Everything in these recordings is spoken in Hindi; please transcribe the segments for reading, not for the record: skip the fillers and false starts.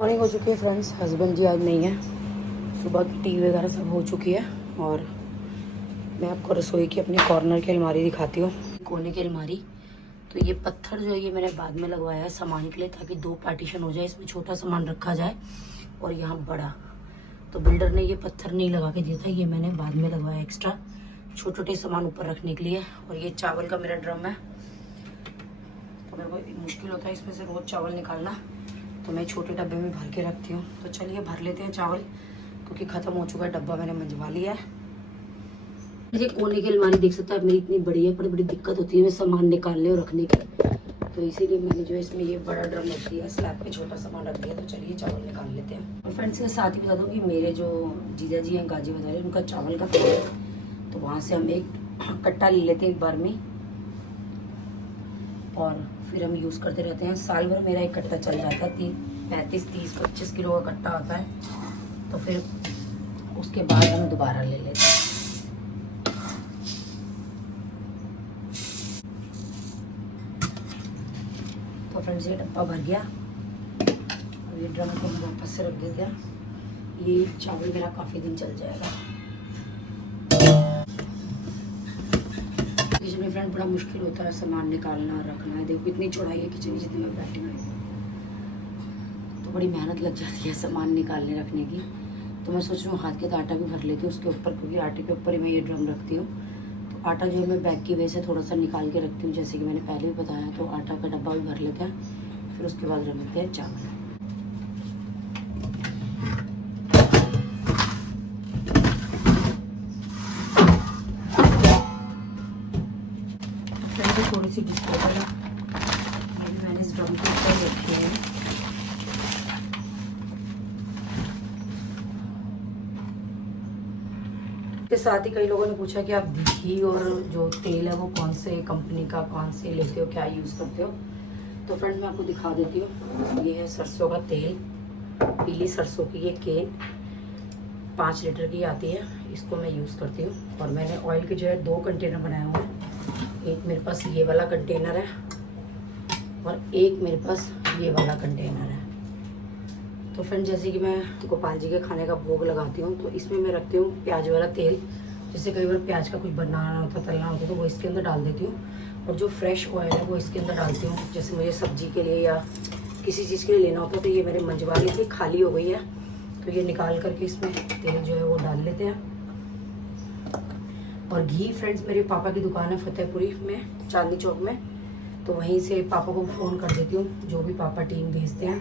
मॉर्निंग हो चुकी है फ्रेंड्स। हस्बैंड जी आज नहीं है। सुबह की टी वगैरह सब हो चुकी है और मैं आपको रसोई की अपने कॉर्नर की अलमारी दिखाती हूँ। कोने की अलमारी, तो ये पत्थर जो है ये मैंने बाद में लगवाया है सामान के लिए, ताकि दो पार्टीशन हो जाए, इसमें छोटा सामान रखा जाए और यहाँ बड़ा। तो बिल्डर ने ये पत्थर नहीं लगा के दिया था, ये मैंने बाद में लगवाया एक्स्ट्रा छोटे छोटे सामान ऊपर रखने के लिए। और ये चावल का मेरा ड्रम है, तो मेरे को मुश्किल होता है इसमें से रोज़ चावल निकालना, तो मैं छोटे डब्बे में भर के रखती हूँ। तो चलिए भर लेते हैं चावल, क्योंकि ख़त्म हो चुका है डब्बा, मैंने मंजवा लिया है। ये कोने की अलमारी देख सकता है मेरी इतनी बड़ी है, पर बड़ी दिक्कत होती है मैं सामान निकालने और रखने की, तो इसीलिए मैंने जो है इसमें ये बड़ा ड्रम रख दिया, स्लैब पे छोटा सामान रख दिया। तो चलिए चावल निकाल लेते हैं। और फ्रेंड्स के साथ ही बता दूँ कि मेरे जो जीजा जी हैं गाजी बता रहे, उनका चावल का खेत है, तो वहाँ से हम एक कट्टा ले लेते हैं एक बार में, और फिर हम यूज़ करते रहते हैं। साल भर मेरा एक कट्टा चल जाता है, 35-30-25 किलो का कट्टा आता है। तो फिर उसके बाद हम दोबारा ले लेते हैं। तो फ्रेंड्स ये डब्बा भर गया और ये ड्रम को मैं वापस से रख देते हैं। ये चावल मेरा काफ़ी दिन चल जाएगा। किचन में फ्रेंड बड़ा मुश्किल होता है सामान निकालना और रखना है। देखो इतनी चौड़ाई है किचन की जितनी मैं बैठी हुई, तो बड़ी मेहनत लग जाती है सामान निकालने रखने की। तो मैं सोच रही हूँ हाथ के आटा भी भर लेती हूँ उसके ऊपर, क्योंकि आटे के ऊपर ही मैं ये ड्रम रखती हूँ। तो आटा जो है मैं बैग की वजह से थोड़ा सा निकाल के रखती हूँ, जैसे कि मैंने पहले भी बताया। तो आटा का डब्बा भी भर लेते हैं, फिर उसके बाद रख लेते हैं चावल। थोड़ी सी डिस्पोजल मैंने इस ड्रम के ऊपर रखी है। के साथ ही कई लोगों ने पूछा कि आप घी और जो तेल है वो कौन से कंपनी का, कौन से लेते हो, क्या यूज़ करते हो। तो फ्रेंड मैं आपको दिखा देती हूँ। ये है सरसों का तेल, पीली सरसों की ये केन 5 लीटर की आती है, इसको मैं यूज़ करती हूँ। और मैंने ऑयल के जो है 2 कंटेनर बनाए हुए हैं। एक मेरे पास ये वाला कंटेनर है और एक मेरे पास ये वाला कंटेनर है। तो फ्रेंड जैसे कि मैं गोपाल जी के खाने का भोग लगाती हूँ, तो इसमें मैं रखती हूँ प्याज वाला तेल। जैसे कई बार प्याज का कुछ बनाना होता, तलना होता, तो वो इसके अंदर डाल देती हूँ। और जो फ्रेश ऑयल है वो इसके अंदर डालती हूँ। जैसे मुझे सब्जी के लिए या किसी चीज़ के लिए लेना होता है, तो ये मेरे मंजवा ली थी, खाली हो गई है, तो ये निकाल करके इसमें तेल जो है वो डाल लेते हैं। और घी फ्रेंड्स मेरे पापा की दुकान है फतेहपुरी में, चांदनी चौक में, तो वहीं से पापा को फ़ोन कर देती हूँ। जो भी पापा टीन भेजते हैं,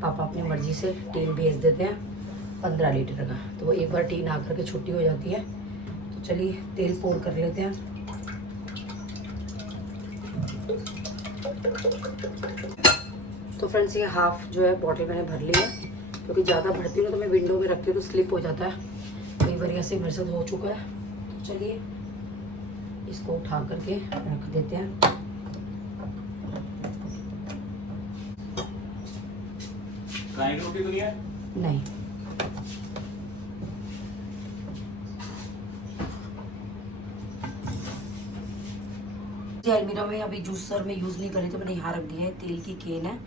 पापा अपनी मर्ज़ी से टीन भेज देते हैं 15 लीटर का। तो वो एक बार टीन आकर के छुट्टी हो जाती है। तो चलिए तेल पोर कर लेते हैं। तो फ्रेंड्स ये हाफ जो है बॉटल मैंने भर ली है, क्योंकि ज़्यादा भरती हूँ तो मैं विंडो में रखती हूँ तो स्लिप हो जाता है। कई बार ऐसे मेरे साथ हो चुका है। तो चलिए इसको उठा करके रख देते हैं। नहीं, अलमीरा में अभी जूसर में यूज़ नहीं करी, तो मैंने यहाँ रख दिया है। तेल की केन है,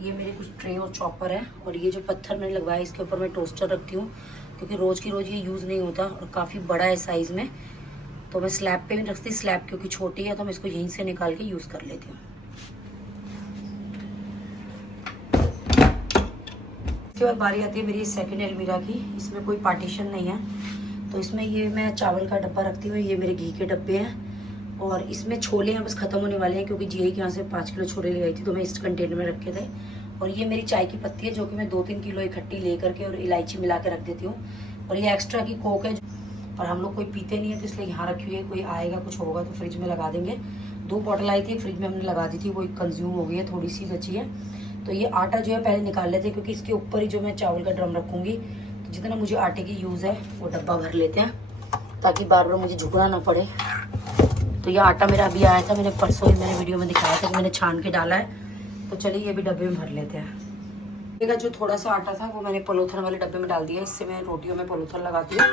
ये मेरे कुछ ट्रे और चॉपर है। और ये जो पत्थर मैंने लगवाया इसके ऊपर मैं टोस्टर रखती हूँ, क्योंकि रोज़ की रोज़ ये यूज़ नहीं होता और काफ़ी बड़ा है साइज़ में। तो मैं स्लैब पे भी रखती, स्लैब क्योंकि छोटी है तो मैं इसको यहीं से निकाल के यूज़ कर लेती हूँ। इसके बाद बारी आती है मेरी सेकंड अलमीरा की। इसमें कोई पार्टीशन नहीं है, तो इसमें ये मैं चावल का डब्बा रखती हूँ। ये मेरे घी के डब्बे हैं और इसमें छोले हैं, बस ख़त्म होने वाले हैं, क्योंकि जीआई के यहाँ से 5 किलो छोले ले आई थी, तो मैं इस कंटेनर में रखे थे। और ये मेरी चाय की पत्ती है, जो कि मैं 2-3 किलो इकट्ठी ले करके और इलायची मिला के रख देती हूँ। और ये एक्स्ट्रा की कोक है, और हम लोग कोई पीते नहीं है, तो इसलिए यहाँ रखी हुई है। कोई आएगा कुछ होगा तो फ्रिज में लगा देंगे। 2 बॉटल आई थी, फ्रिज में हमने लगा दी थी, वो कंज्यूम हो गई है, थोड़ी सी बची है। तो ये आटा जो है पहले निकाल लेते हैं, क्योंकि इसके ऊपर ही जो मैं चावल का ड्रम रखूँगी, तो जितना मुझे आटे की यूज़ है वो डब्बा भर लेते हैं, ताकि बार बार मुझे झुकना ना पड़े। तो ये आटा मेरा अभी आया था, मैंने परसों ही मैंने वीडियो में दिखाया था कि मैंने छान के डाला है। तो चलिए ये भी डब्बे में भर लेते हैं। जो थोड़ा सा आटा था वो मैंने पॉलीथिन वाले डब्बे में डाल दिया। इससे मैं रोटियों में पॉलीथिन लगाती हूँ।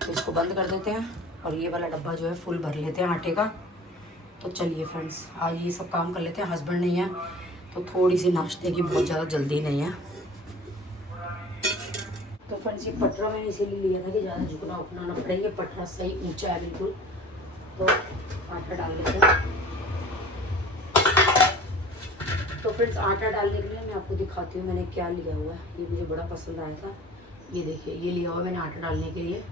तो इसको बंद कर देते हैं और ये वाला डब्बा जो है फुल भर लेते हैं आटे का। तो चलिए फ्रेंड्स आज ये सब काम कर लेते हैं। हस्बैंड नहीं है तो थोड़ी सी नाश्ते की बहुत ज़्यादा जल्दी नहीं है। फ्रेंड्स ये पटरा मैंने इसीलिए लिया था कि ज़्यादा झुकना उठना ना पड़े। ये पटरा सही ऊंचा है बिल्कुल। तो आटा डाल लेते हैं। तो फ्रेंड्स आटा डालने के लिए मैं आपको दिखाती हूँ मैंने क्या लिया हुआ है। ये मुझे बड़ा पसंद आया था। ये देखिए ये लिया हुआ मैंने आटा डालने के लिए,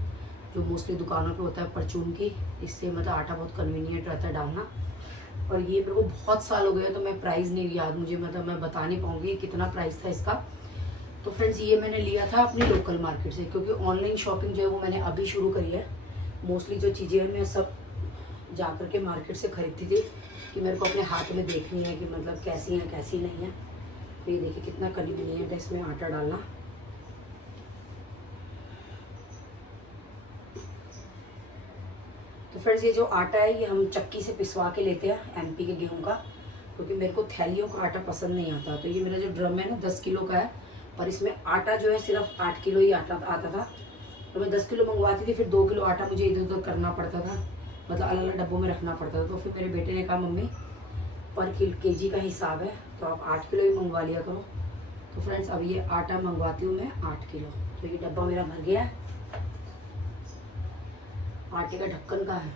जो मोस्टली दुकानों पे होता है परचून की। इससे मतलब आटा बहुत कन्वीनियंट रहता है डालना। और ये मेरे को बहुत साल हो गए तो मैं प्राइस नहीं याद मुझे, मतलब मैं बता नहीं पाऊँगी कितना प्राइस था इसका। तो फ्रेंड्स ये मैंने लिया था अपनी लोकल मार्केट से, क्योंकि ऑनलाइन शॉपिंग जो है वो मैंने अभी शुरू करी है। मोस्टली जो चीज़ें हैं मैं सब जा कर के मार्केट से ख़रीदती थी कि मेरे को अपने हाथ में देखनी है कि मतलब कैसी हैं कैसी नहीं है। तो ये देखिए कितना कन्वीनियंट है इसमें आटा डालना। तो फ्रेंड्स ये जो आटा है ये हम चक्की से पिसवा के लेते हैं एमपी के गेहूं का, क्योंकि मेरे को थैलियों का आटा पसंद नहीं आता। तो ये मेरा जो ड्रम है ना 10 किलो का है, पर इसमें आटा जो है सिर्फ 8 किलो ही आटा आता था। तो मैं 10 किलो मंगवाती थी, फिर 2 किलो आटा मुझे इधर उधर करना पड़ता था, मतलब अलग अलग डब्बों में रखना पड़ता था। तो फिर मेरे बेटे ने कहा मम्मी पर केजी का हिसाब है तो आप 8 किलो ही मंगवा लिया करो। तो फ्रेंड्स अब ये आटा मंगवाती हूँ मैं 8 किलो। तो ये डब्बा मेरा भर गया है। आटे का ढक्कन का है,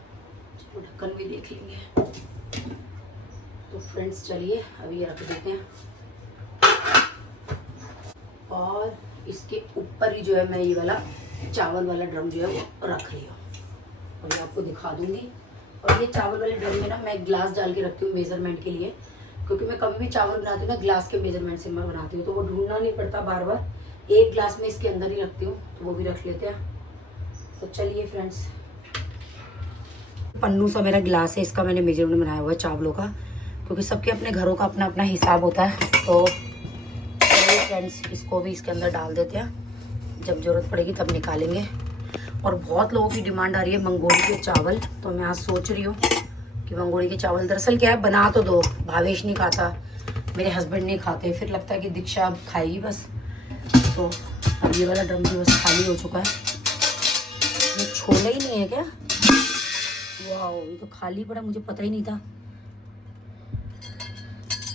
चलो ढक्कन भी देख लेंगे। तो फ्रेंड्स चलिए अभी ये रख देते हैं। और इसके ऊपर ही जो है मैं ये वाला चावल वाला ड्रम जो है वो रख रही हूँ, अभी आपको दिखा दूंगी। और ये चावल वाले ड्रम में ना मैं ग्लास डाल के रखती हूँ मेजरमेंट के लिए, क्योंकि मैं कभी भी चावल बनाती हूँ ना ग्लास के मेजरमेंट से मैं बनाती हूँ, तो वो ढूंढना नहीं पड़ता बार बार। एक ग्लास में इसके अंदर ही रखती हूँ, तो वो भी रख लेते हैं। तो चलिए फ्रेंड्स, पन्नू सा मेरा ग्लास है, इसका मैंने मेजरमेंट बनाया हुआ है चावलों का, क्योंकि सबके अपने घरों का अपना अपना हिसाब होता है। तो चलिए फ्रेंड्स इसको भी इसके अंदर डाल देते हैं, जब जरूरत पड़ेगी तब निकालेंगे। और बहुत लोगों की डिमांड आ रही है मंगोली के चावल, तो मैं आज सोच रही हूँ कि मंगोली के चावल दरअसल क्या है, बना तो दो, भावेश नहीं खाता, मेरे हस्बैंड नहीं खाते, फिर लगता है कि दीक्षा अब खाएगी बस। तो अब ये वाला ड्रम भी बस खाली हो चुका है। ये छोले ही नहीं है क्या? वाह ये तो खाली पड़ा, मुझे पता ही नहीं था।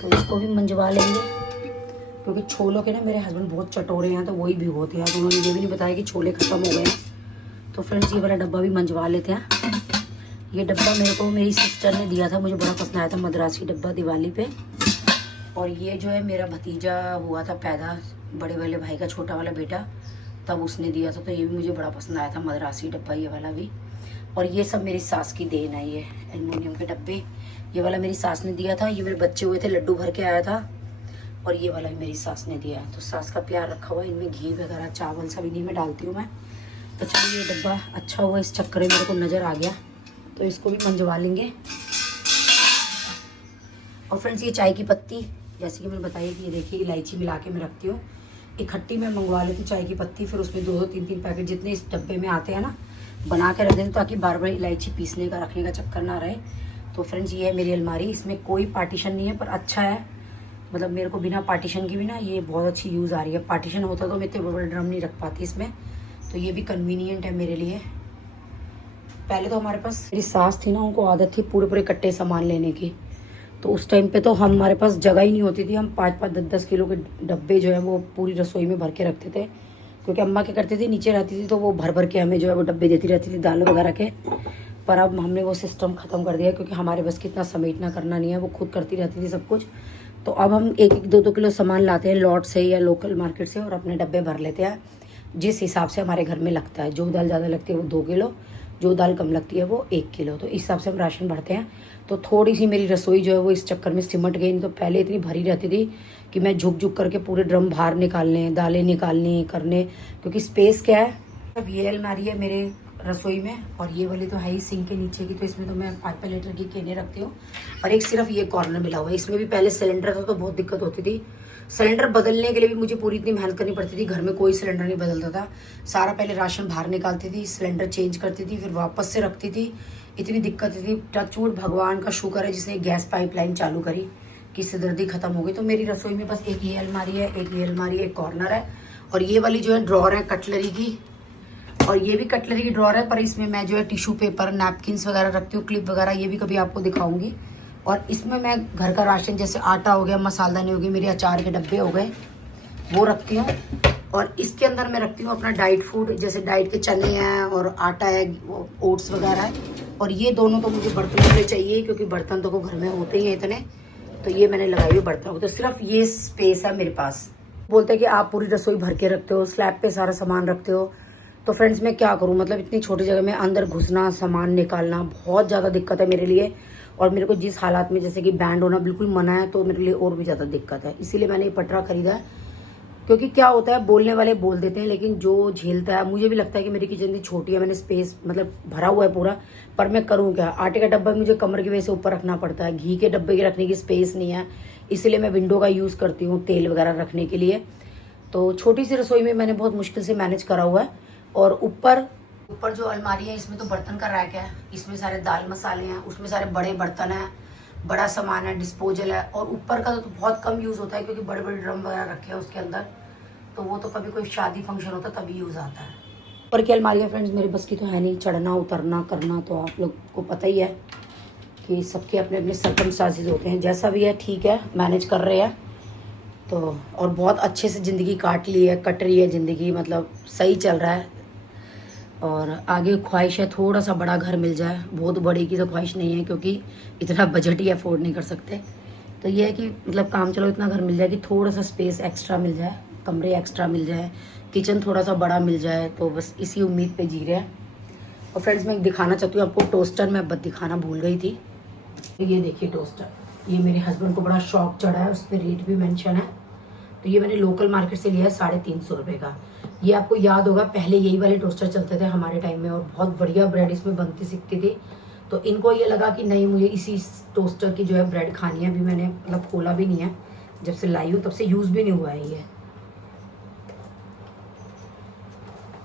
तो इसको भी मंजवा लेंगे, क्योंकि छोलों के ना मेरे हस्बैंड बहुत चटोरे हैं, तो वही भिगोते हैं। तो उन्होंने ये भी नहीं बताया कि छोले खत्म हो गए हैं। तो फ्रेंड्स ये वाला डब्बा भी मंजवा लेते हैं। ये डब्बा मेरे को मेरी सिस्टर ने दिया था, मुझे बड़ा पसंद आया था, मद्रासी डब्बा दिवाली पे। और ये जो है मेरा भतीजा हुआ था पैदा, बड़े वाले भाई का छोटा वाला बेटा, तब उसने दिया था। तो ये भी मुझे बड़ा पसंद आया था मद्रासी डब्बा, ये वाला भी। और ये सब मेरी सास की देन है, ये एल्युमिनियम के डब्बे। ये वाला मेरी सास ने दिया था, ये मेरे बच्चे हुए थे लड्डू भर के आया था। और ये वाला भी मेरी सास ने दिया है। तो सास का प्यार रखा हुआ है, इनमें घी वगैरह चावल सब इन्हीं में डालती हूँ मैं। तो चलिए ये डब्बा अच्छा हुआ इस चक्कर में मेरे को नज़र आ गया, तो इसको भी मंजवा लेंगे। और फ्रेंड्स ये चाय की पत्ती, जैसे कि मैंने बताया कि ये देखिए इलायची मिला के मैं रखती हूँ, इकट्ठी मैं मंगवा लेती हूँ चाय की पत्ती, फिर उसमें 2-2 3-3 पैकेट जितने इस डब्बे में आते हैं ना बना के रख दें, ताकि बार बार इलायची पीसने का रखने का चक्कर ना रहे। तो फ्रेंड्स ये है मेरी अलमारी, इसमें कोई पार्टीशन नहीं है, पर अच्छा है, मतलब मेरे को बिना पार्टीशन की भी ना ये बहुत अच्छी यूज़ आ रही है। पार्टीशन होता तो मैं इतने बड़े ड्रम नहीं रख पाती इसमें, तो ये भी कन्वीनियंट है मेरे लिए। पहले तो हमारे पास मेरी सास थी ना, उनको आदत थी पूरे पूरे कट्टे सामान लेने की, तो उस टाइम पे तो हमारे पास जगह ही नहीं होती थी। हम 5-5 10-10 किलो के डब्बे जो है वो पूरी रसोई में भर के रखते थे, क्योंकि अम्मा क्या करती थी नीचे रहती थी, तो वो भर भर के हमें जो है वो डब्बे देती रहती थी दाल वगैरह के। पर अब हमने वो सिस्टम ख़त्म कर दिया, क्योंकि हमारे बस कितना समेटना करना नहीं है, वो खुद करती रहती थी सब कुछ। तो अब हम 1-1 2-2 किलो सामान लाते हैं लॉट से या लोकल मार्केट से, और अपने डब्बे भर लेते हैं जिस हिसाब से हमारे घर में लगता है। जो दाल ज़्यादा लगती है वो 2 किलो, जो दाल कम लगती है वो 1 किलो, तो इस हिसाब से हम राशन भरते हैं। तो थोड़ी सी मेरी रसोई जो है वो इस चक्कर में सिमट गई। तो पहले इतनी भरी रहती थी कि मैं झुक झुक करके पूरे ड्रम बाहर निकालने, दालें निकालनी करने, क्योंकि स्पेस क्या है, अब ये अलमारी है मेरे रसोई में, और ये वाली तो है ही सिंक के नीचे की, तो इसमें तो मैं 5 लीटर की केने रखती हूँ। और एक सिर्फ ये कॉर्नर मिला हुआ है, इसमें भी पहले सिलेंडर था तो बहुत दिक्कत होती थी। सिलेंडर बदलने के लिए भी मुझे पूरी इतनी मेहनत करनी पड़ती थी, घर में कोई सिलेंडर नहीं बदलता था। सारा पहले राशन बाहर निकालती थी, सिलेंडर चेंज करती थी, फिर वापस से रखती थी, इतनी दिक्कत थी। टचवुड भगवान का शुक्र है जिसने गैस पाइपलाइन चालू करी कि सिरदर्दी खत्म हो गई। तो मेरी रसोई में बस एक ये अलमारी है, एक ये अलमारी है, एक कॉर्नर है, और ये वाली जो है ड्रॉर है कटलरी की, और ये भी कटलरी की ड्रॉर है, पर इसमें मैं जो है टिश्यू पेपर, नैपकिन्स वगैरह रखती हूँ, क्लिप वगैरह, ये भी कभी आपको दिखाऊंगी। और इसमें मैं घर का राशन जैसे आटा हो गया, मसालदानी हो गई, मेरे अचार के डब्बे हो गए, वो रखती हूँ। और इसके अंदर मैं रखती हूँ अपना डाइट फूड, जैसे डाइट के चने हैं और आटा है, वो ओट्स वगैरह है। और ये दोनों तो मुझे बर्तनों में चाहिए, क्योंकि बर्तन तो को घर में होते ही हैं इतने, तो ये मैंने लगाई हुई बर्तनों को। तो सिर्फ ये स्पेस है मेरे पास। बोलते हैं कि आप पूरी रसोई भर के रखते हो, स्लैब पे सारा सामान रखते हो। तो फ्रेंड्स मैं क्या करूँ, मतलब इतनी छोटी जगह में अंदर घुसना, सामान निकालना बहुत ज़्यादा दिक्कत है मेरे लिए। और मेरे को जिस हालात में जैसे कि बैंड होना बिल्कुल मना है, तो मेरे लिए और भी ज़्यादा दिक्कत है। इसीलिए मैंने ये पटरा खरीदा है। क्योंकि क्या होता है, बोलने वाले बोल देते हैं, लेकिन जो झेलता है, मुझे भी लगता है कि मेरी किचन इतनी छोटी है, मैंने स्पेस मतलब भरा हुआ है पूरा, पर मैं करूँ क्या। आटे का डब्बा मुझे कमर की वजह से ऊपर रखना पड़ता है, घी के डब्बे की रखने की स्पेस नहीं है, इसीलिए मैं विंडो का यूज़ करती हूँ तेल वगैरह रखने के लिए। तो छोटी सी रसोई में मैंने बहुत मुश्किल से मैनेज करा हुआ है। और ऊपर जो अलमारी है, इसमें तो बर्तन का रैक है, इसमें सारे दाल मसाले हैं, उसमें सारे बड़े बर्तन हैं, बड़ा सामान है, डिस्पोजल है। और ऊपर का तो बहुत कम यूज़ होता है, क्योंकि बड़े बड़े ड्रम वगैरह रखे हैं उसके अंदर, तो वो तो कभी कोई शादी फंक्शन होता है तभी यूज़ आता है। ऊपर की अलमारियाँ फ्रेंड्स मेरे बस की तो है नहीं, चढ़ना उतरना करना, तो आप लोग को पता ही है कि सबके अपने अपने सर्कमस्टांसेस होते हैं। जैसा भी है ठीक है, मैनेज कर रहे हैं तो। और बहुत अच्छे से ज़िंदगी कट रही है ज़िंदगी, मतलब सही चल रहा है। और आगे ख्वाहिश है थोड़ा सा बड़ा घर मिल जाए, बहुत बड़ी की तो ख्वाहिश नहीं है, क्योंकि इतना बजट ही अफोर्ड नहीं कर सकते। तो ये है कि मतलब काम चलो इतना घर मिल जाए कि थोड़ा सा स्पेस एक्स्ट्रा मिल जाए, कमरे एक्स्ट्रा मिल जाए, किचन थोड़ा सा बड़ा मिल जाए, तो बस इसी उम्मीद पे जी रहे हैं। और फ्रेंड्स मैं दिखाना चाहती हूँ आपको टोस्टर, मैं दिखाना भूल गई थी। तो ये देखिए टोस्टर, ये मेरे हस्बैंड को बड़ा शौक चढ़ा है, उस पर रेट भी मेंशन है। तो ये मैंने लोकल मार्केट से लिया है 350 रुपये का। ये आपको याद होगा पहले यही वाले टोस्टर चलते थे हमारे टाइम में, और बहुत बढ़िया ब्रेड इसमें बनती सीखती थी। तो इनको ये लगा कि नहीं, मुझे इसी टोस्टर की जो है ब्रेड खानी है। अभी मैंने मतलब खोला भी नहीं है, जब से लाई हूँ तब से यूज़ भी नहीं हुआ है ये।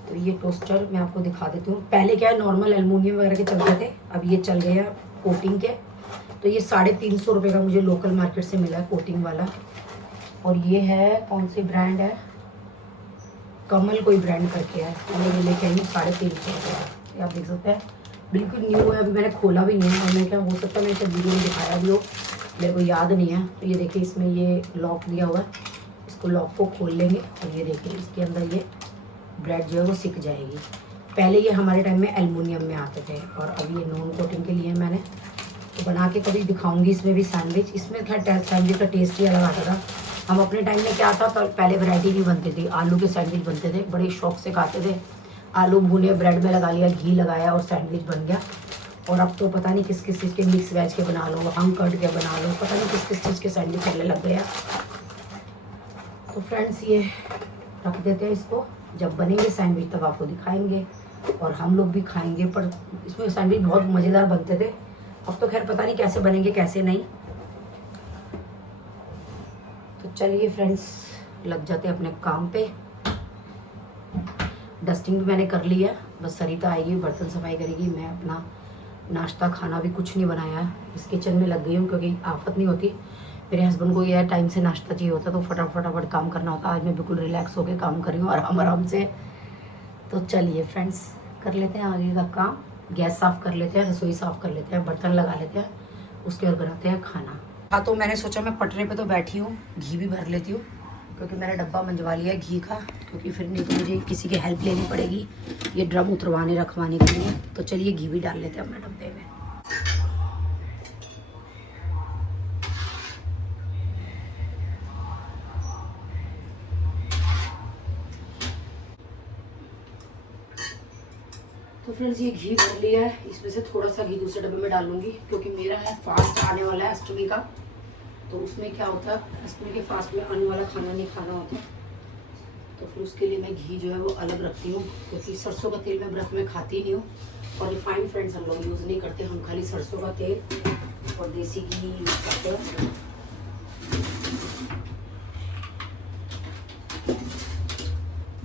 तो ये टोस्टर मैं आपको दिखा देती हूँ। पहले क्या है, नॉर्मल एल्युमिनियम वगैरह के चलते थे, अब ये चल गए हैं कोटिंग के। तो ये 350 रुपये का मुझे लोकल मार्केट से मिला है कोटिंग वाला। और ये है कौन सी ब्रांड है, कमल कोई ब्रांड करके है, मैंने ये लेके आई हूँ 350 रुपये। आप देख सकते हैं बिल्कुल न्यू है, अभी मैंने खोला भी नहीं है। और मैं क्या, हो सकता है मैंने इसे वीडियो में दिखाया भी हो, मेरे को याद नहीं है। तो ये देखिए इसमें ये लॉक दिया हुआ है, इसको लॉक को खोल लेंगे और ये देखिए इसके अंदर ये ब्रेड जो है वो सिक जाएगी। पहले ये हमारे टाइम में एल्युमिनियम में आते थे, और अब ये नॉन कोटिंग के लिए मैंने तो बना के कभी दिखाऊंगी। इसमें भी सैंडविच, इसमें खैर सैंडविच का टेस्ट ही अलग आता था। हम अपने टाइम में क्या था, तो पहले वैरायटी नहीं बनती थी, आलू के सैंडविच बनते थे, बड़े शौक से खाते थे। आलू भुने, ब्रेड में लगा लिया, घी लगाया और सैंडविच बन गया। और अब तो पता नहीं किस किस चीज़ के, मिक्स वेज के बना लो, हम कट के बना लो, पता नहीं किस किस चीज़ के सैंडविच चलने लग गया। तो फ्रेंड्स ये रख देते हैं इसको, जब बनेंगे सैंडविच तब आपको दिखाएंगे और हम लोग भी खाएंगे। पर इसमें सैंडविच बहुत मज़ेदार बनते थे, अब तो खैर पता नहीं कैसे बनेंगे कैसे नहीं। तो चलिए फ्रेंड्स लग जाते हैं अपने काम पे। डस्टिंग भी मैंने कर ली है, बस सरिता आएगी बर्तन सफाई करेगी। मैं अपना नाश्ता खाना भी कुछ नहीं बनाया है, इस किचन में लग गई हूँ, क्योंकि आफत नहीं होती। मेरे हस्बैंड को यह टाइम से नाश्ता चाहिए होता, तो फटाफट काम करना होता। आज मैं बिल्कुल रिलैक्स होकर काम कर रही हूँ आराम से। तो चलिए फ्रेंड्स कर लेते हैं आगे का काम। गैस साफ़ कर लेते हैं, रसोई साफ़ कर लेते हैं, बर्तन लगा लेते हैं, उसके बाद बनाते हैं खाना। हाँ तो मैंने सोचा मैं पटरे पे तो बैठी हूँ, घी भी भर लेती हूँ, क्योंकि मैंने डब्बा मंजवा लिया है घी का, क्योंकि फिर नहीं तो मुझे किसी की हेल्प लेनी पड़ेगी ये ड्रम उतरवाने रखवाने के लिए। तो चलिए घी भी डाल लेते हैं अपने डब्बे में। तो फ्रेंड्स ये घी भर लिया है, इसमें से थोड़ा सा घी दूसरे डब्बे में डालूंगी, क्योंकि मेरा है फास्ट आने वाला है अष्टमी का। तो उसमें क्या होता है, अष्टमी के फास्ट में आने वाला खाना नहीं खाना होता, तो फिर उसके लिए मैं घी जो है वो अलग रखती हूँ, क्योंकि सरसों का तेल मैं व्रत में खाती नहीं हूँ। और रिफाइंड फ्रेंड्स हम लोग यूज़ नहीं करते, हम खाली सरसों का तेल और देसी घी यूज़ करते हैं।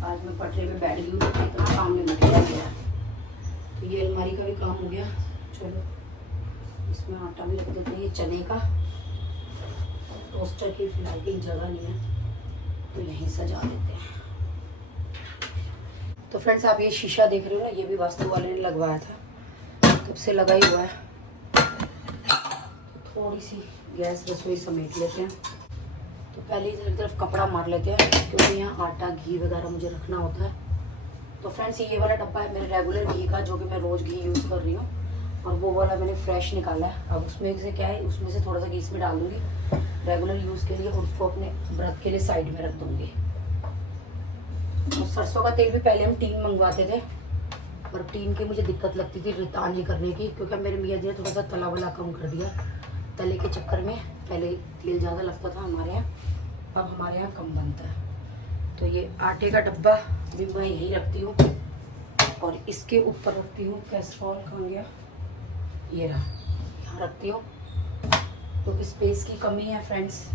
आज मैं पटरे में बैठ गई हूँ, तो इतना काम में निकल गया। तो ये अलमारी का भी काम हो गया। चलो इसमें आटा भी रख देते हैं, ये चने का। टोस्टर की फिलहाल की जगह नहीं है, तो यहीं सजा देते हैं। तो फ्रेंड्स आप ये शीशा देख रहे हो ना, ये भी वास्तु वाले ने लगवाया था, तब से लगा ही हुआ है। थोड़ी सी गैस रसोई समेट लेते हैं। तो पहले इधर तरफ कपड़ा मार लेते हैं क्योंकि यहाँ आटा घी वगैरह मुझे रखना होता है। तो फ्रेंड्स ये वाला डब्बा है मेरे रेगुलर घी का, जो कि मैं रोज़ घी यूज़ कर रही हूँ, और वो वाला मैंने फ्रेश निकाला है। अब उसमें से क्या है, उसमें से थोड़ा सा घी इसमें डाल दूँगी रेगुलर यूज़ के लिए, और उसको अपने व्रत के लिए साइड में रख दूँगी। और सरसों का तेल भी पहले हम टीन मंगवाते थे, पर टीन की मुझे दिक्कत लगती थी रितानी करने की, क्योंकि मेरे मियाँ जी ने थोड़ा सा तला वाला कम कर दिया। तले के चक्कर में पहले तेल ज़्यादा लगता था हमारे यहाँ, अब हमारे यहाँ कम बनता है। तो ये आटे का डब्बा भी मैं यहीं रखती हूँ, और इसके ऊपर रखती हूँ कैस्ट्रॉल। कहाँ गया, ये रहा, यहाँ रखती हूँ क्योंकि स्पेस की कमी है फ्रेंड्स।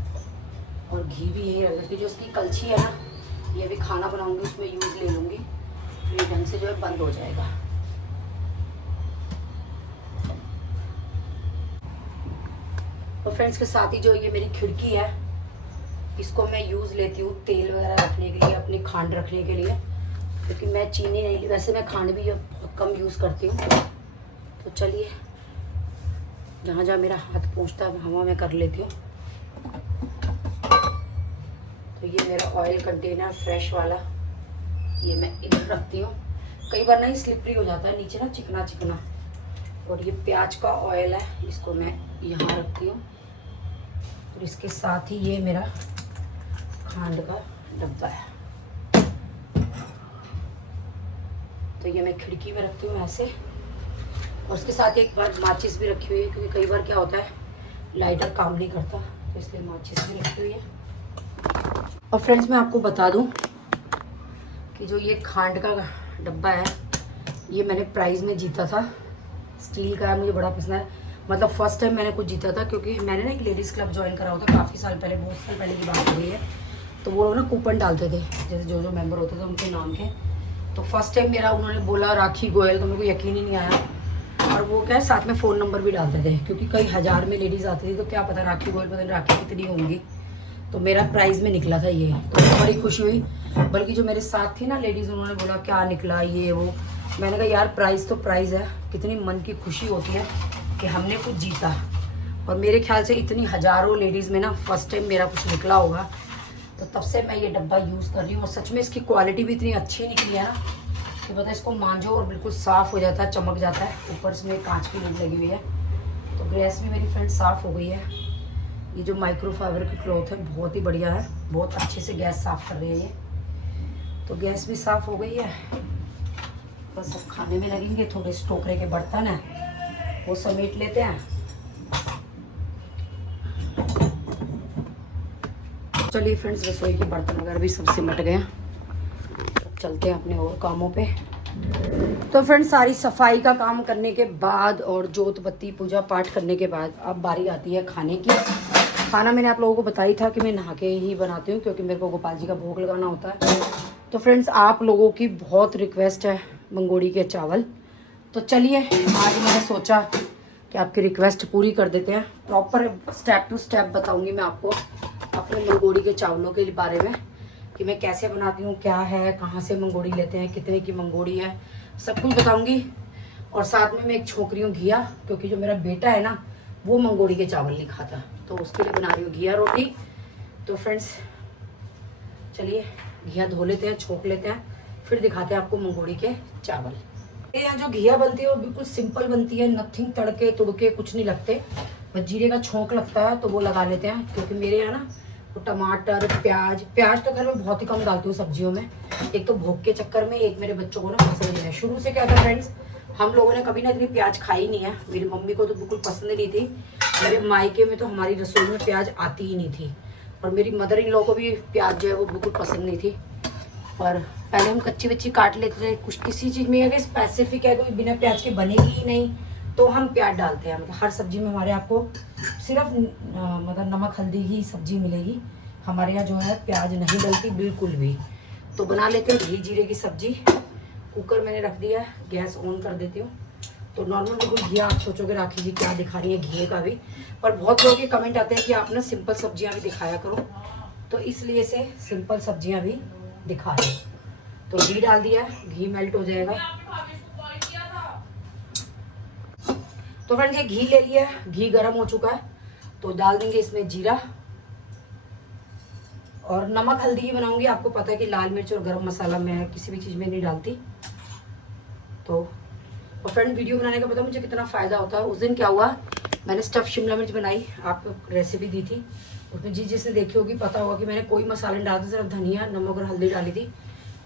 और घी भी यही रख देती हूँ। जो इसकी कलछी है ना, ये भी खाना बनाऊंगी उसमें यूज़ ले लूँगी, तो ये ढंग से जो है बंद हो जाएगा। और फ्रेंड्स के साथ ही जो ये मेरी खिड़की है, इसको मैं यूज़ लेती हूँ तेल वगैरह रखने के लिए, अपनी खांड रखने के लिए, क्योंकि मैं चीनी नहीं, वैसे मैं खांड भी बहुत कम यूज़ करती हूँ। तो चलिए, जहाँ जहाँ मेरा हाथ पहुँचता है वहाँ मैं कर लेती हूँ। तो ये मेरा ऑयल कंटेनर फ्रेश वाला, ये मैं इधर रखती हूँ। कई बार नहीं स्लिपरी हो जाता है नीचे ना, चिकना चिकना। और ये प्याज का ऑयल है, इसको मैं यहाँ रखती हूँ। और इसके साथ ही ये मेरा खांड का डब्बा है, तो ये मैं खिड़की में रखती हूँ ऐसे। और उसके साथ एक बार माचिस भी रखी हुई है, क्योंकि कई बार क्या होता है लाइटर काम नहीं करता, तो इसलिए माचिस भी रखी हुई है। और फ्रेंड्स मैं आपको बता दूं कि जो ये खांड का डब्बा है, ये मैंने प्राइज़ में जीता था। स्टील का है, मुझे बड़ा पसंद है। मतलब फर्स्ट टाइम मैंने कुछ जीता था, क्योंकि मैंने ना एक लेडीज़ क्लब ज्वाइन करा हुआ था काफ़ी साल पहले, बहुत साल पहले की बात हो रही है। तो वो लोग ना कूपन डालते थे, जैसे जो जो मेंबर होते थे उनके नाम के। तो फर्स्ट टाइम मेरा उन्होंने बोला राखी गोयल, तो मेरे को यकीन ही नहीं आया। और वो क्या है, साथ में फ़ोन नंबर भी डालते थे, क्योंकि कई हज़ार में लेडीज़ आती थी, तो क्या पता राखी गोयल, पता नहीं राखी कितनी होंगी। तो मेरा प्राइज़ में निकला था ये, तो बड़ी खुशी हुई। बल्कि जो मेरे साथ थी ना लेडीज़, उन्होंने बोला क्या निकला ये वो। मैंने कहा यार प्राइज़ तो प्राइज़ है, कितनी मन की खुशी होती है कि हमने कुछ जीता। और मेरे ख्याल से इतनी हज़ारों लेडीज़ में ना फर्स्ट टाइम मेरा कुछ निकला होगा। तो तब से मैं ये डब्बा यूज़ कर रही हूँ, और सच में इसकी क्वालिटी भी इतनी अच्छी निकली है ना कि पता है, इसको मांजो और बिल्कुल साफ़ हो जाता है, चमक जाता है। ऊपर इसमें कांच की लीड लगी हुई है। तो गैस भी मेरी फ्रेंड साफ़ हो गई है। ये जो माइक्रोफाइबर की क्लॉथ है बहुत ही बढ़िया है, बहुत अच्छे से गैस साफ़ कर रही है ये। तो गैस भी साफ़ हो गई है, बस अब खाने में लगेंगे। थोड़े टोकरे के बर्तन हैं, वो समेट लेते हैं। चलिए फ्रेंड्स, रसोई के बर्तन वगैरह भी सब सिमट गए हैं, चलते हैं अपने और कामों पे। तो फ्रेंड्स सारी सफाई का काम करने के बाद और जोत बत्ती पूजा पाठ करने के बाद अब बारी आती है खाने की। खाना मैंने आप लोगों को बताई था कि मैं नहा के ही बनाती हूँ, क्योंकि मेरे को गोपाल जी का भोग लगाना होता है। तो फ्रेंड्स आप लोगों की बहुत रिक्वेस्ट है मंगोड़ी के चावल, तो चलिए आज मैंने सोचा कि आपकी रिक्वेस्ट पूरी कर देते हैं। प्रॉपर स्टेप टू स्टेप बताऊँगी मैं आपको अपने मंगोड़ी के चावलों के बारे में, कि मैं कैसे बनाती हूँ, क्या है, कहाँ से मंगोड़ी लेते हैं, कितने की मंगोड़ी है, सब कुछ बताऊंगी। और साथ में मैं एक छोकरी हूँ घिया, क्योंकि जो मेरा बेटा है ना वो मंगोड़ी के चावल नहीं खाता, तो उसके लिए बना रही हूँ घिया रोटी। तो फ्रेंड्स चलिए घिया धो लेते हैं, छोंक लेते हैं, फिर दिखाते हैं आपको मंगोड़ी के चावल। ये यहाँ जो घिया बनती है वो बिल्कुल सिंपल बनती है, नथिंग तड़के तुड़के कुछ नहीं लगते, बस जीरे का छोंक लगता है तो वो लगा लेते हैं। क्योंकि मेरे यहाँ ना तो टमाटर प्याज तो घर में बहुत ही कम डालती हूँ सब्जियों में, एक तो भूख के चक्कर में, एक मेरे बच्चों को ना पसंद नहीं है। शुरू से क्या था फ्रेंड्स, हम लोगों ने कभी ना इतनी प्याज खाई नहीं है। मेरी मम्मी को तो बिल्कुल पसंद नहीं थी, मेरे मायके में तो हमारी रसोई में प्याज आती ही नहीं थी, और मेरी मदर इन लोगों को भी प्याज जो है वो बिल्कुल पसंद नहीं थी। पर पहले हम कच्ची बच्ची काट लेते थे। कुछ किसी चीज़ में अगर स्पेसिफिक है कोई बिना प्याज के बनेगी ही नहीं, तो हम प्याज डालते हैं। मतलब हर सब्जी में हमारे आपको सिर्फ मतलब नमक हल्दी ही सब्जी मिलेगी, हमारे यहाँ जो है प्याज नहीं डलती बिल्कुल भी। तो बना लेते हैं घी जीरे की सब्जी। कुकर मैंने रख दिया है, गैस ऑन कर देती हूँ। तो नॉर्मल बिल्कुल घी, आप सोचोगे राखी जी क्या दिखा रही है घी का भी, पर बहुत लोगों के कमेंट आते हैं कि आप ना सिंपल सब्जियाँ भी दिखाया करो, तो इसलिए से सिंपल सब्जियाँ भी दिखा रही हूँ। तो घी डाल दिया, घी मेल्ट हो जाएगा। तो फ्रेंड्स ये घी ले लिया, घी गर्म हो चुका है, तो डाल देंगे इसमें जीरा, और नमक हल्दी ही बनाऊंगी। आपको पता है कि लाल मिर्च और गरम मसाला मैं किसी भी चीज़ में नहीं डालती। तो और फ्रेंड, वीडियो बनाने का पता मुझे कितना फ़ायदा होता है। उस दिन क्या हुआ, मैंने स्टफ़ शिमला मिर्च बनाई, आपको रेसिपी दी थी उसमें, जिसने देखी होगी पता होगा कि मैंने कोई मसाले नहीं डालते, सिर्फ धनिया, नमक और हल्दी डाली थी।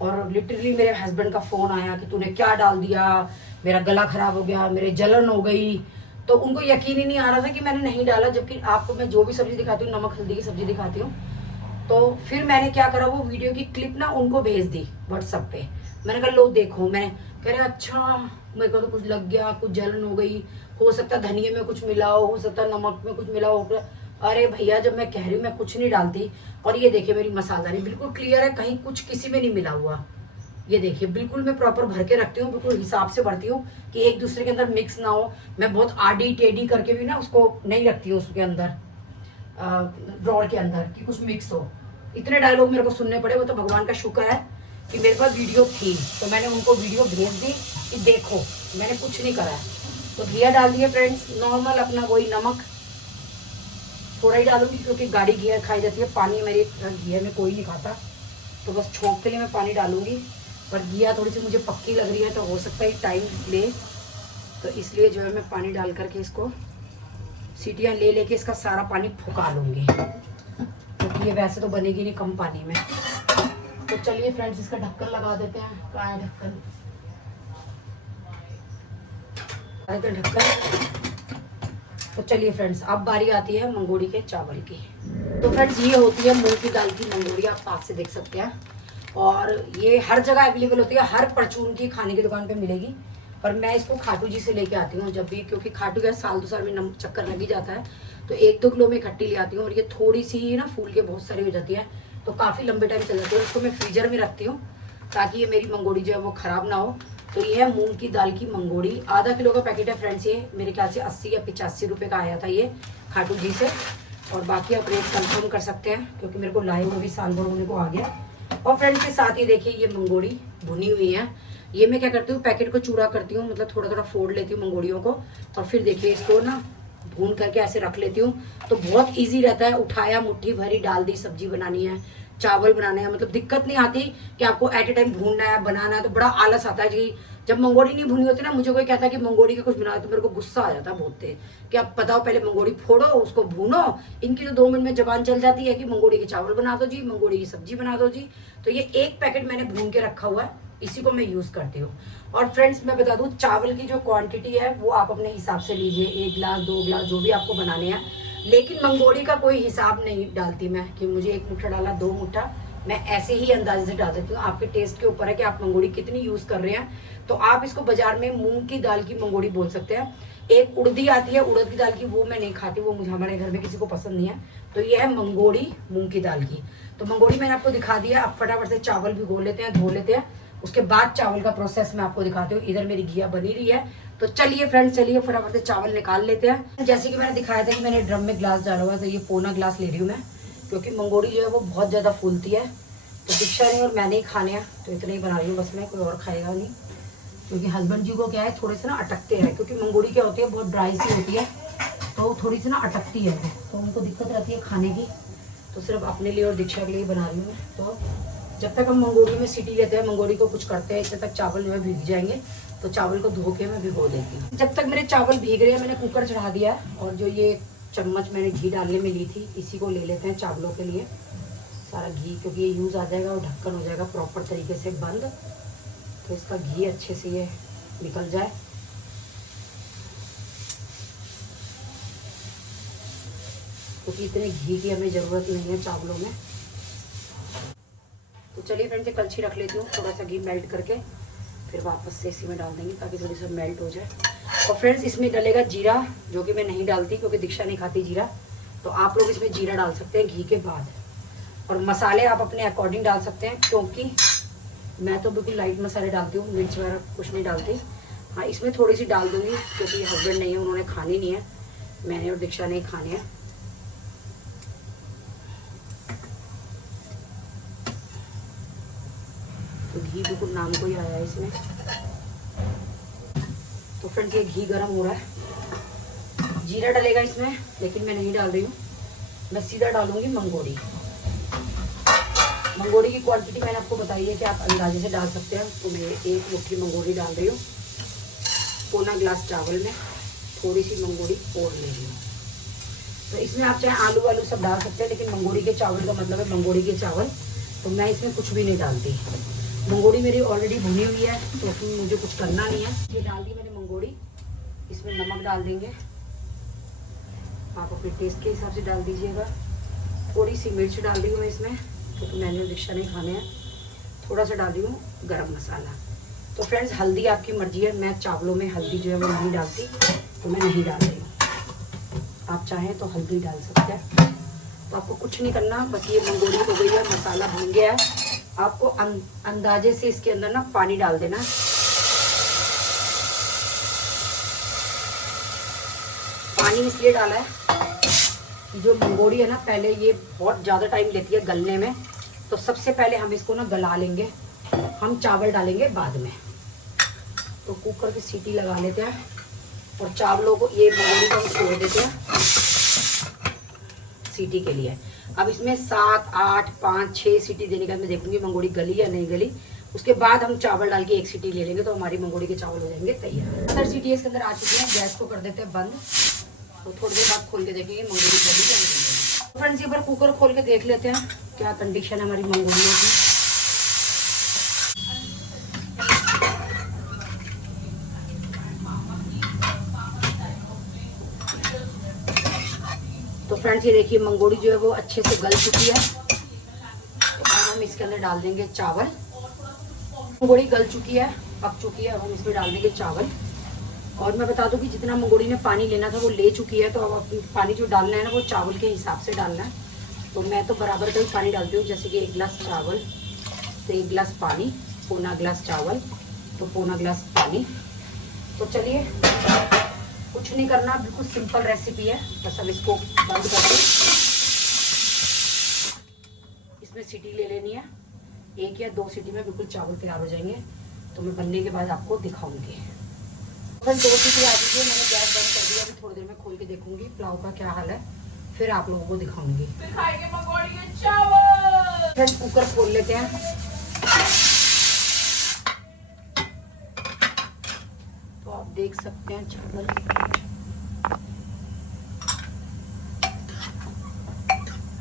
और लिटरली मेरे हस्बैंड का फ़ोन आया कि तूने क्या डाल दिया, मेरा गला ख़राब हो गया, मेरे जलन हो गई। तो उनको यकीन ही नहीं आ रहा था कि मैंने नहीं डाला, जबकि आपको मैं जो भी सब्ज़ी दिखाती हूँ, नमक हल्दी की सब्ज़ी दिखाती हूँ। तो फिर मैंने क्या करा, वो वीडियो की क्लिप ना उनको भेज दी व्हाट्सएप पे। मैंने कहा लो देखो, मैंने कह रहे अच्छा मेरे को तो कुछ लग गया, कुछ जलन हो गई, हो सकता है धनिये में कुछ मिला हो सकता है नमक में कुछ मिला हो। अरे भैया, जब मैं कह रही हूँ मैं कुछ नहीं डालती, और ये देखिए मेरी मसालेदारी बिल्कुल क्लियर है, कहीं कुछ किसी में नहीं मिला हुआ। ये देखिए बिल्कुल मैं प्रॉपर भर के रखती हूँ, बिल्कुल हिसाब से भरती हूँ कि एक दूसरे के अंदर मिक्स ना हो। मैं बहुत आडी टेढ़ी करके भी ना उसको नहीं रखती हूँ उसके अंदर, ड्रॉर के अंदर, कि कुछ मिक्स हो। इतने डायलॉग मेरे को सुनने पड़े, वो तो भगवान का शुक्र है कि मेरे पास वीडियो थी, तो मैंने उनको वीडियो भेज दी कि देखो मैंने कुछ नहीं करा है। तो घिया डाल दिए फ्रेंड्स, नॉर्मल अपना वही नमक थोड़ा ही डालूंगी क्योंकि गाढ़ी घिया खाई जाती है, पानी मेरे घिया में कोई नहीं खाता, तो बस छोंक के लिए मैं पानी डालूंगी। पर घिया थोड़ी सी मुझे पक्की लग रही है, तो हो सकता है टाइम ले, तो इसलिए जो है मैं पानी डाल करके इसको सीटियाँ ले लेके इसका सारा पानी फुका लूँगी, क्योंकि ये वैसे तो बनेगी नहीं कम पानी में। तो चलिए फ्रेंड्स, इसका ढक्कन लगा देते हैं। कहाँ है ढक्कन? ढक्कन। तो चलिए फ्रेंड्स, अब बारी आती है मंगोड़ी के चावल की। तो फ्रेंड्स, ये होती है मूंग की दाल की मंगोड़ी, आप पास से देख सकते हैं। और ये हर जगह अवेलेबल होती है, हर परचून की खाने की दुकान पे मिलेगी। पर मैं इसको खाटू जी से लेके आती हूँ जब भी, क्योंकि खाटू का साल 2 साल में चक्कर लग ही जाता है, तो 1-2 किलो में इकट्ठी ले आती हूँ। और ये थोड़ी सी ही ना फूल के बहुत सारी हो जाती है, तो काफ़ी लंबे टाइम चल जाती है। उसको मैं फ्रीजर में रखती हूँ ताकि ये मेरी मंगोड़ी जो है वो ख़राब ना हो। तो ये है मूंग की दाल की मंगोड़ी, आधा किलो का पैकेट है फ्रेंड्स। ये मेरे ख्याल से 80 या 85 रुपये का आया था ये खाटू जी से। और बाकी आप रेट कंफर्म कर सकते हैं, क्योंकि मेरे को लाए हुए भी साल भर होने को आ गया। और फ्रेंड्स, के साथ ही देखिए ये मंगोड़ी भुनी हुई है। ये मैं क्या करती हूँ, पैकेट को चूड़ा करती हूँ, मतलब थोड़ा थोड़ा फोड़ लेती हूँ मंगोड़ियों को, और फिर देखिए इसको ना भून करके ऐसे रख लेती हूँ। तो बहुत ईजी रहता है, उठाया मुट्ठी भरी डाल दी, सब्जी बनानी है, चावल बनाने हैं, मतलब दिक्कत नहीं आती कि आपको एट ए टाइम भूनना है, बनाना है। तो बड़ा आलस आता है कि जब मंगोड़ी नहीं भुनी होती ना, मुझे कोई कहता है कि मंगोड़ी का कुछ बना, तो मेरे को गुस्सा आ जाता है बहुत तेज कि आप बताओ, पहले मंगोड़ी फोड़ो, उसको भूनो। इनकी तो 2 मिनट में जबान चल जाती है कि मंगोड़ी के चावल बना दो जी, मंगोड़ी की सब्जी बना दो जी। तो ये एक पैकेट मैंने भून के रखा हुआ है, इसी को मैं यूज करती हूँ। और फ्रेंड्स, मैं बता दूं, चावल की जो क्वांटिटी है वो आप अपने हिसाब से लीजिए, 1 गिलास 2 गिलास जो भी आपको बनाने हैं। लेकिन मंगोड़ी का कोई हिसाब नहीं डालती मैं कि मुझे 1 मुट्ठा डाला 2 मुट्ठा, मैं ऐसे ही अंदाजे से डाल देती हूँ। आपके टेस्ट के ऊपर है कि आप मंगोड़ी कितनी यूज कर रहे हैं। तो आप इसको बाजार में मूंग की दाल की मंगोड़ी बोल सकते हैं। एक उड़दी आती है उड़द की दाल की, वो मैं नहीं खाती, वो मुझे हमारे घर में किसी को पसंद नहीं है। तो ये है मंगोड़ी मूंग की दाल की। तो मंगोड़ी मैंने आपको दिखा दिया। अब फटाफट से चावल भिगो लेते हैं, धो लेते हैं, उसके बाद चावल का प्रोसेस मैं आपको दिखाती हूँ। इधर मेरी घिया बनी रही है, तो चलिए फ्रेंड्स, चलिए फटाफट से चावल निकाल लेते हैं। जैसे कि मैंने दिखाया था कि मैंने ड्रम में ग्लास डाला हुआ है, तो ये पौना ग्लास ले रही हूँ मैं, क्योंकि मंगोड़ी जो है वो बहुत ज़्यादा फूलती है। तो दीक्षा नहीं और मैंने ही खाने हैं, तो इतना ही बना रही हूँ बस मैं, कोई और खाएगा नहीं। क्योंकि हस्बैंड जी को क्या है, थोड़े से ना अटकते हैं, क्योंकि मंगोड़ी क्या होती है, बहुत ड्राई सी होती है, तो थोड़ी सी ना अटकती है, तो उनको दिक्कत रहती है खाने की। तो सिर्फ अपने लिए और दीक्षा के लिए बना रही हूँ मैं। तो जब तक हम मंगोड़ी में सीटी लेते हैं, मंगोड़ी को कुछ करते हैं, इतने तक चावल जो है भीग जाएंगे। तो चावल को धो के मैं भिगो देती हूँ। जब तक मेरे चावल भीग रहे हैं, मैंने कुकर चढ़ा दिया है, और जो ये चम्मच मैंने घी डालने में ली थी, इसी को ले लेते हैं चावलों के लिए सारा घी, क्योंकि ये यूज़ आ जाएगा और ढक्कन हो जाएगा प्रॉपर तरीके से बंद, तो इसका घी अच्छे से ये निकल जाए। क्योंकि इतने घी की हमें ज़रूरत नहीं है चावलों में। तो चलिए फ्रेंड्स, एक कलछी रख लेती हूँ, थोड़ा सा घी मेल्ट करके फिर वापस से इसी में डाल देंगे, ताकि थोड़ी सी मेल्ट हो जाए। और फ्रेंड्स, इसमें डलेगा जीरा, जो कि मैं नहीं डालती क्योंकि दीक्षा नहीं खाती जीरा, तो आप लोग इसमें जीरा डाल सकते हैं घी के बाद। और मसाले आप अपने अकॉर्डिंग डाल सकते हैं, क्योंकि मैं तो बिल्कुल लाइट मसाले डालती हूँ, मिर्च वगैरह कुछ नहीं डालती। हाँ, इसमें थोड़ी सी डाल दूँगी, क्योंकि हस्बैंड नहीं है, उन्होंने खानी नहीं है, मैंने और दीक्षा ने खाने हैं। तो घी बिल्कुल नाम को ही आया है इसमें। तो फ्रेंड्स, ये घी गर्म हो रहा है, जीरा डलेगा इसमें, लेकिन मैं नहीं डाल रही हूँ, मैं सीधा डालूंगी मंगोड़ी। मंगोड़ी की क्वांटिटी मैंने आपको बताई है कि आप अंदाजे से डाल सकते हैं। तो मैं 1 मुट्ठी मंगोड़ी डाल रही हूँ। पौना गिलास चावल में थोड़ी सी मंगोड़ी और ले रही हूँ। तो इसमें आप चाहे आलू वालू सब डाल सकते हैं, लेकिन मंगोड़ी के चावल का मतलब है मंगोड़ी के चावल। तो मैं इसमें कुछ भी नहीं डालती। मंगोड़ी मेरी ऑलरेडी भुनी हुई है, तो उसमें मुझे कुछ करना नहीं है। ये डाल दी मैंने मंगोड़ी। इसमें नमक डाल देंगे, आप अपने टेस्ट के हिसाब से डाल दीजिएगा। थोड़ी सी मिर्च डाल रही हूँ मैं इसमें, क्योंकि मैंने रिक्शा नहीं खाने हैं। थोड़ा सा डाल रही हूँ गरम मसाला। तो फ्रेंड्स, हल्दी आपकी मर्जी है। मैं चावलों में हल्दी जो है वो नहीं डालती, तो मैं नहीं डाल रही हूँ। आप चाहें तो हल्दी डाल सकते हैं। तो आपको कुछ नहीं करना, बस ये मंगोड़ी हो गई है, मसाला भून गया है। आपको अंदाजे से इसके अंदर ना पानी डाल देना। पानी इसलिए डाला है, जो मंगोड़ी है ना, पहले ये बहुत ज़्यादा टाइम लेती है गलने में। तो सबसे पहले हम इसको ना गला लेंगे, हम चावल डालेंगे बाद में। तो कुकर की सीटी लगा लेते हैं और चावलों को, ये मंगोड़ी को हम छोड़ देते हैं सीटी के लिए। अब इसमें 7, 8, 5, 6 सीटी देने के बाद मैं देखूंगी मंगोड़ी गली या नहीं गली। उसके बाद हम चावल डाल के 1 सीटी ले लेंगे, तो हमारी मंगोड़ी के चावल हो जाएंगे तैयार। 7 सीटी इसके अंदर आ चुकी है। गैस को कर देते हैं बंद। तो थोड़ी देर बाद खोल के देखेंगे मंगोड़ी गली या नहीं गली। फ्रेंड्स, एक बार कुकर खोल के देख लेते हैं क्या कंडीशन है हमारी मंगोड़ियों की। तो फ्रेंड्स, ये देखिए मंगोड़ी जो है वो अच्छे से गल चुकी है। तो अब हम इसके अंदर डाल देंगे चावल। मंगोड़ी गल चुकी है, पक चुकी है। अब हम इसमें डाल देंगे चावल। और मैं बता दूं कि जितना मंगोड़ी ने पानी लेना था वो ले चुकी है। तो अब पानी जो डालना है ना, वो चावल के हिसाब से डालना है। तो मैं तो बराबर का ही पानी डालती हूँ। जैसे कि 1 गिलास चावल तो 1 गिलास पानी, पौना गिलास चावल तो पौना गिलास पानी। तो चलिए, कुछ नहीं करना, बिल्कुल सिंपल रेसिपी है। बस अब इसको बंद करके इसमें सीटी ले लेनी है। 1 या 2 सीटी में बिल्कुल चावल तैयार हो जाएंगे। तो मैं बनने के बाद आपको दिखाऊंगी। बस 2 सीटी आ चुकी है, मैंने गैस बंद कर दिया। अभी थोड़ी देर में खोल के देखूंगी पुलाव का क्या हाल है, फिर आप लोगों को दिखाऊंगी। फिर खाएंगे मंगोड़ी के चावल। फिर कुकर खोल लेते हैं। तो आप देख सकते हैं चावल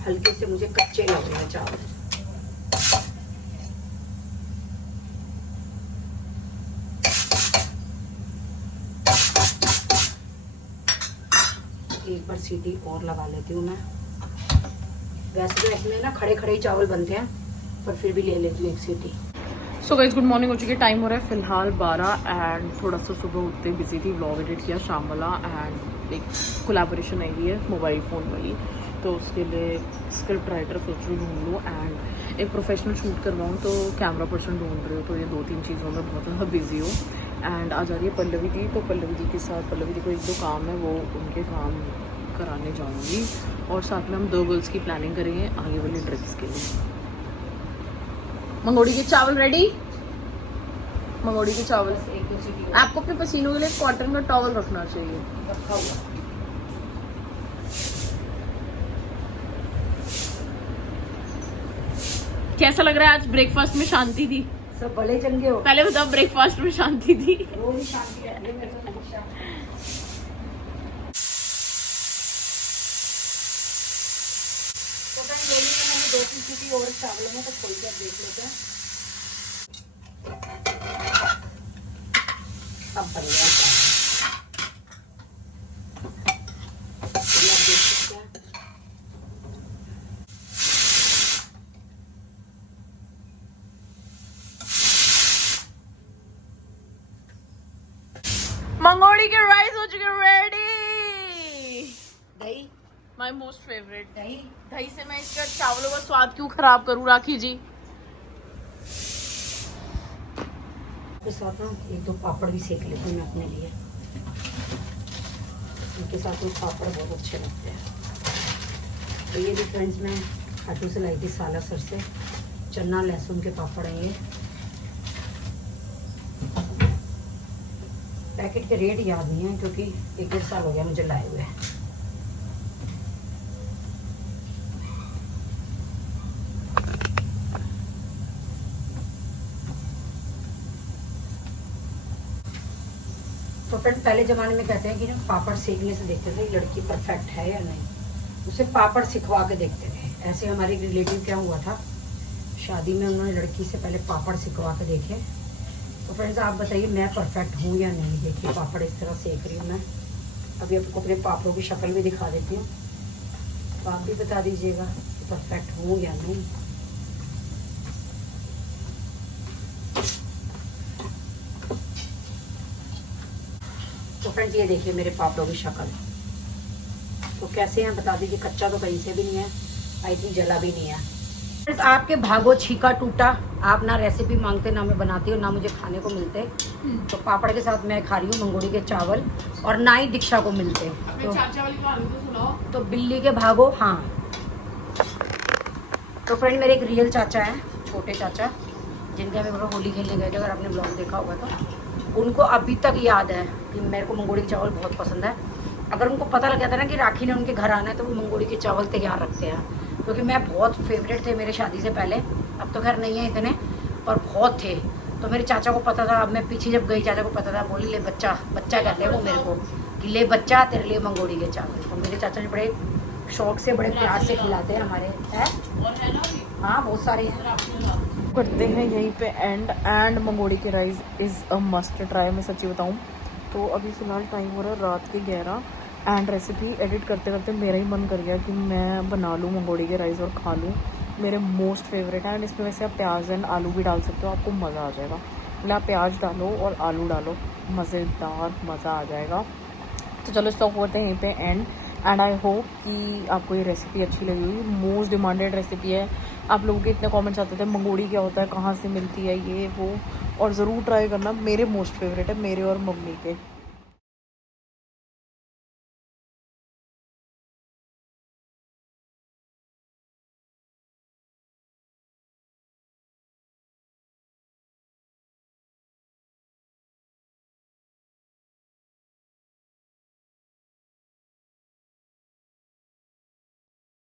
हल्के से मुझे कच्चे लग रहे हैं चावल। एक बार सीटी और लगा लेती हूँ मैं। वैसे तो इसमें ना खड़े खड़े ही चावल बनते हैं, पर फिर भी ले लेती हूँ 1 सीटी। सो गाइस, गुड मॉर्निंग हो चुकी है। टाइम हो रहा है फिलहाल 12 एंड थोड़ा सा सुबह उठते बिजी थी, व्लॉग एडिट किया शाम वाला। एंड एक कोलैबोरेशन आई हुई है मोबाइल फ़ोन वाली, तो उसके लिए स्क्रिप्ट राइटर सोच रही हूँ ढूंढ लूँ एंड एक प्रोफेशनल शूट करवाऊँ। तो कैमरा पर्सन ढूंढ रही हूँ। तो ये 2-3 चीज़ों में बहुत ज़्यादा बिजी हूँ। एंड आ जा रही है पल्लवी दी। तो पल्लवी दी के साथ, पल्लवी दी को 1-2 काम है, वो उनके काम कराने जाऊँगी। और साथ में हम 2 गर्ल्स की प्लानिंग करेंगे आगे वाली ट्रिप्स के लिए। मंगोड़ी के चावल रेडी। मंगोड़ी के चावल। आपको अपने पसीनों के लिए कॉटन का टॉवल रखना चाहिए। रखा हुआ कैसा लग रहा है? आज ब्रेकफास्ट में शांति थी। सब भले चंगे हो। पहले बताओ, ब्रेकफास्ट में शांति थी। रोज ही शांति रहती है मेरे को हमेशा। तो फ्रेंड्स, मैंने 2-3 सीटी और चावलों में तो खोल के देख लेते हैं। अब बन गया आप देख सकते हैं। मंगोड़ी के राइस हो चुके रेडी। दही, माय मोस्ट फेवरेट। दही दही से मैं इसका चावलों का स्वाद क्यों खराब करूं राखी जी। के साथ ना 1-2 पापड़ भी सेक लेती हूँ मैं अपने लिए। इनके साथ में पापड़ बहुत अच्छे लगते हैं। तो ये भी फ्रेंड्स मैं खाटू से लाई थी सालासर से। चना लहसुन के पापड़ हैं ये। पैकेट के रेट याद नहीं है, क्योंकि 1-1.5 साल हो गया मुझे लाए हुए। तो फ्रेंड पहले ज़माने में कहते हैं कि ना पापड़ सेकने से देखते थे लड़की परफेक्ट है या नहीं, उसे पापड़ सिखवा के देखते थे। ऐसे हमारे रिलेटिव क्या हुआ था, शादी में उन्होंने लड़की से पहले पापड़ सिखवा के देखे। तो फ्रेंड्स आप बताइए मैं परफेक्ट हूँ या नहीं। देखिए पापड़ इस तरह सेक रही हूँ मैं। अभी आपको अपने पापड़ों की शक्ल भी दिखा देती हूँ, तो आप भी बता दीजिएगा कि परफेक्ट हूँ या नहीं। तो फ्रेंड्स ये देखिए मेरे पापड़ों की शक्ल, तो कैसे हैं बता दीजिए। कच्चा तो कहीं से भी नहीं है, आई थिंक जला भी नहीं है। फ्रेंड्स आपके भागो छीका टूटा, आप ना रेसिपी मांगते ना मैं बनाती हूँ ना मुझे खाने को मिलते। तो पापड़ के साथ मैं खा रही हूँ मंगोड़ी के चावल, और ना ही दीक्षा को मिलते। तो बिल्ली के भागो। हाँ तो फ्रेंड मेरे एक रियल चाचा हैं, छोटे चाचा, जिनके हम होली खेलने गए थे, अगर आपने ब्लॉग देखा होगा तो उनको अभी तक याद है कि मेरे को मंगोड़ी के चावल बहुत पसंद है। अगर उनको पता लग जाता है ना कि राखी ने उनके घर आना है तो वो मंगोड़ी के चावल तैयार रखते हैं, क्योंकि मैं बहुत फेवरेट थे मेरे शादी से पहले। अब तो खैर नहीं है इतने, पर बहुत थे। तो मेरे चाचा को पता था। अब मैं पीछे जब गई चाचा को पता था, बोली ले बच्चा, बच्चा कहते हैं वो मेरे को, कि ले बच्चा तेरे लिए मंगोड़ी के चावल। तो मेरे चाचा जी बड़े शौक से बड़े प्यार से खिलाते हैं हमारे। है हाँ बहुत सारे हैं। करते हैं यहीं पे एंड मंगोड़ी के rice is a must try. मैं सच्ची बताऊँ तो अभी फ़िलहाल टाइम हो रहा है रात के 11 एंड रेसिपी एडिट करते करते मेरा ही मन कर गया कि मैं बना लूँ मंगोड़ी के राइस और खा लूँ। मेरे मोस्ट फेवरेट है। एंड इसमें वैसे आप प्याज एंड आलू भी डाल सकते हो, आपको मज़ा आ जाएगा। मतलब आप प्याज डालो और आलू डालो, मज़ेदार मज़ा आ जाएगा। तो चलो स्टॉप करते हैं यहीं पे एंड आई होप कि आपको ये रेसिपी अच्छी लगी होगी। मोस्ट डिमांडेड रेसिपी है। आप लोगों के इतने कमेंट्स आते थे मंगोड़ी क्या होता है, कहाँ से मिलती है, ये वो, और ज़रूर ट्राई करना। मेरे मोस्ट फेवरेट है, मेरे और मम्मी के।